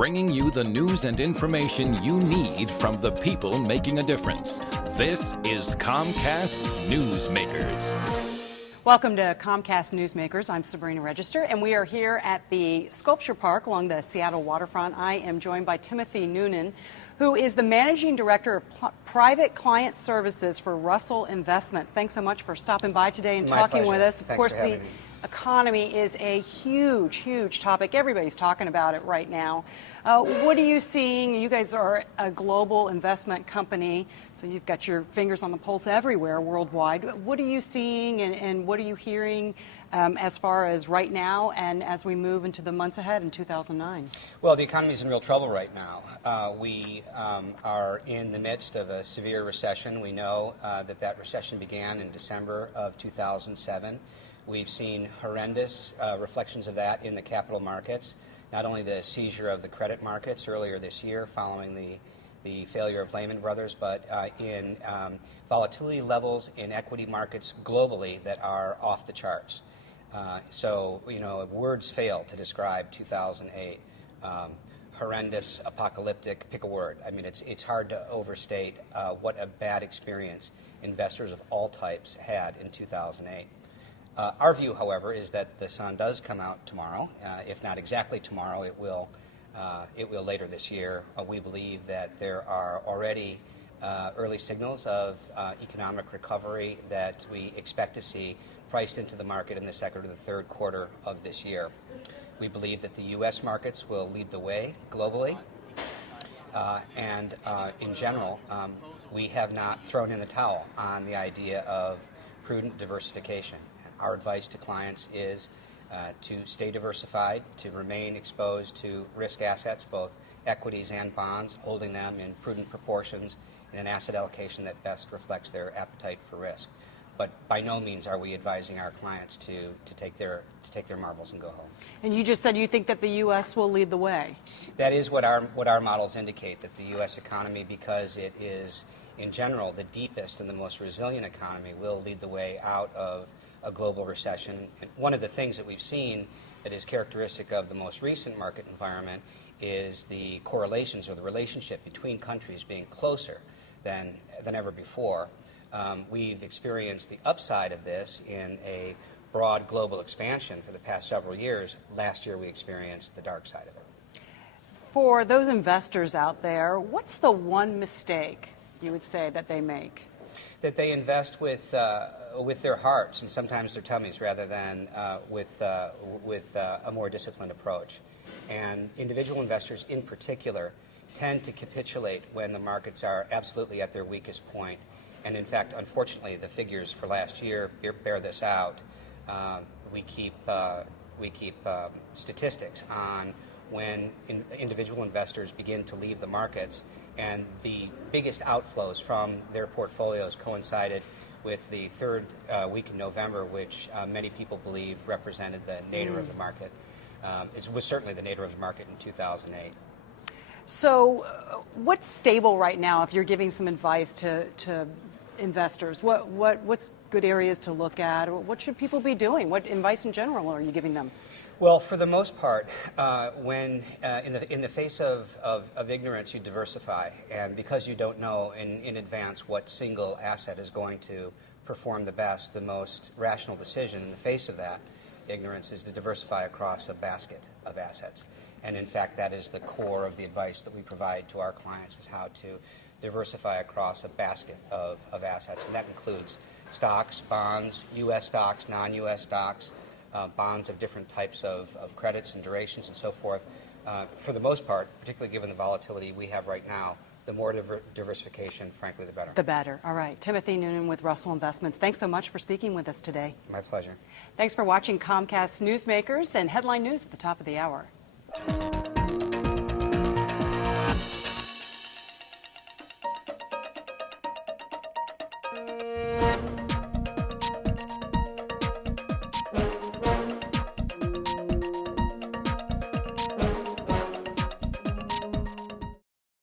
bringing you the news and information you need from the people making a difference. This is Comcast Newsmakers. Welcome to Comcast Newsmakers. I'm Sabrina Register, and we are here at the Sculpture Park along the Seattle waterfront. I am joined by Timothy Noonan, who is the Managing Director of Private Client Services for Russell Investments. Thanks so much for stopping by today and talking with us. Of course, the economy is a huge, huge topic. Everybody's talking about it right now. What are you seeing? You guys are a global investment company, so you've got your fingers on the pulse everywhere worldwide. What are you seeing and what are you hearing as far as right now and as we move into the months ahead in 2009? Well, the economy is in real trouble right now. We are in the midst of a severe recession. We know that recession began in December of 2007. We've seen horrendous reflections of that in the capital markets, not only the seizure of the credit markets earlier this year following the failure of Lehman Brothers, but in volatility levels in equity markets globally that are off the charts. So, words fail to describe 2008. Horrendous, apocalyptic, pick a word. I mean, it's hard to overstate what a bad experience investors of all types had in 2008. Our view, however, is that the sun does come out tomorrow. If not exactly tomorrow, it will later this year. We believe that there are already early signals of economic recovery that we expect to see priced into the market in the second or the third quarter of this year. We believe that the U.S. markets will lead the way globally. And in general, we have not thrown in the towel on the idea of prudent diversification. Our advice to clients is to stay diversified, to remain exposed to risk assets, both equities and bonds, holding them in prudent proportions in an asset allocation that best reflects their appetite for risk. But by no means are we advising our clients to take their marbles and go home. And you just said you think that the U.S. will lead the way. That is what our models indicate, that the U.S. economy, because it is in general the deepest and the most resilient economy, will lead the way out of a global recession. And one of the things that we've seen that is characteristic of the most recent market environment is the correlations or the relationship between countries being closer than ever before. We've experienced the upside of this in a broad global expansion for the past several years. Last year we experienced the dark side of it. For those investors out there, what's the one mistake you would say that they make? That they invest with their hearts and sometimes their tummies rather than with a more disciplined approach. And individual investors in particular tend to capitulate when the markets are absolutely at their weakest point. And in fact, unfortunately, the figures for last year bear this out. We keep statistics on when individual investors begin to leave the markets, and the biggest outflows from their portfolios coincided with the third week in November, which many people believe represented the nadir of the market. It was certainly the nadir of the market in 2008. So what's stable right now if you're giving some advice to investors? What's good areas to look at? What should people be doing? What advice in general are you giving them? Well, for the most part, when in the face of ignorance, you diversify, and because you don't know in advance what single asset is going to perform the best, the most rational decision in the face of that ignorance is to diversify across a basket of assets. And in fact, that is the core of the advice that we provide to our clients, is how to diversify across a basket of assets, and that includes stocks, bonds, U.S. stocks, non-U.S. stocks, bonds of different types of credits and durations and so forth. For the most part, particularly given the volatility we have right now, the more diversification, frankly, the better. The better. All right. Timothy Noonan with Russell Investments. Thanks so much for speaking with us today. My pleasure. Thanks for watching Comcast Newsmakers and Headline News at the top of the hour.